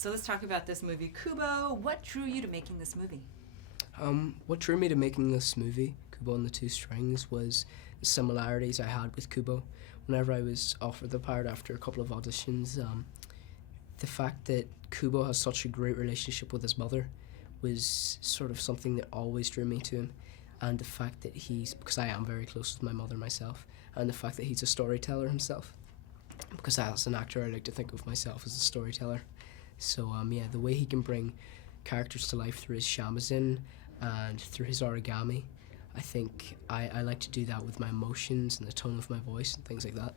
So let's talk about this movie, Kubo. What drew you to making this movie? What drew me to making this movie, Kubo and the Two Strings, was the similarities I had with Kubo. Whenever I was offered the part after a couple of auditions, the fact that Kubo has such a great relationship with his mother was sort of something that always drew me to him. And the fact that because I am very close with my mother myself, and the fact that he's a storyteller himself. Because as an actor, I like to think of myself as a storyteller. So the way he can bring characters to life through his shamisen and through his origami, I think I like to do that with my emotions and the tone of my voice and things like that.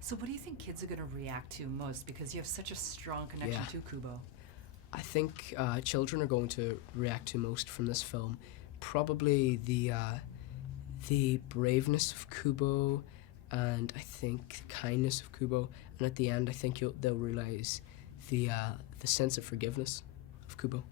So what do you think kids are going to react to most, because you have such a strong connection to Kubo? I think children are going to react to most from this film probably the braveness of Kubo, and I think the kindness of Kubo, and at the end I think they'll realize the sense of forgiveness of Kubo.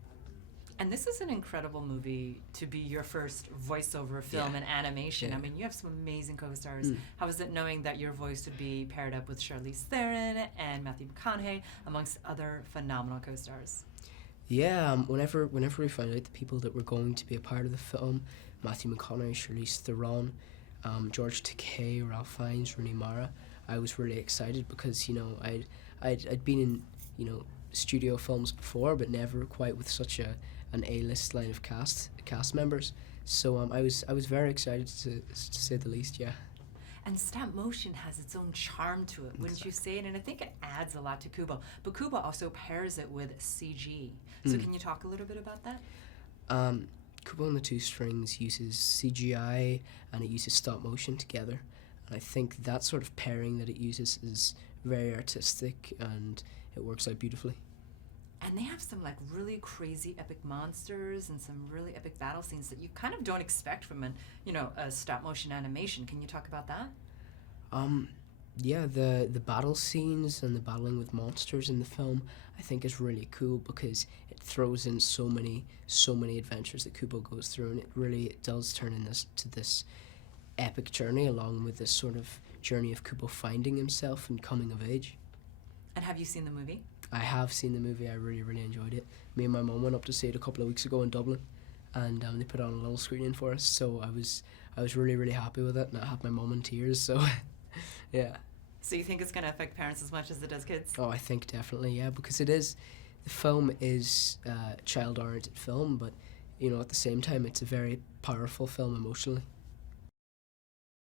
And this is an incredible movie to be your first voiceover film and animation. I mean, you have some amazing co-stars. How was it knowing that your voice would be paired up with Charlize Theron and Matthew McConaughey, amongst other phenomenal co-stars? Yeah, whenever we found out the people that were going to be a part of the film, Matthew McConaughey, Charlize Theron, George Takei, Ralph Fiennes, Rooney Mara, I was really excited because I'd been in studio films before, but never quite with such an A-list line of cast members. So I was very excited to say the least. Yeah. And stop motion has its own charm to it, wouldn't you say? And I think it adds a lot to Kubo. But Kubo also pairs it with CG. So can you talk a little bit about that? Kubo and the Two Strings uses CGI and it uses stop motion together. And I think that sort of pairing that it uses is very artistic and it works out beautifully. And they have some really crazy epic monsters and some really epic battle scenes that you kind of don't expect from a stop motion animation. Can you talk about that? Yeah, the battle scenes and the battling with monsters in the film I think is really cool because it throws in so many adventures that Kubo goes through, and it does turn into this epic journey along with this sort of journey of Kubo finding himself and coming of age. And have you seen the movie? I have seen the movie. I really, really enjoyed it. Me and my mum went up to see it a couple of weeks ago in Dublin, and they put on a little screening for us. So I was really, really happy with it, and I had my mum in tears. So, yeah. So you think it's going to affect parents as much as it does kids? Oh, I think definitely, yeah, because the film is a child-oriented film, but at the same time, it's a very powerful film emotionally.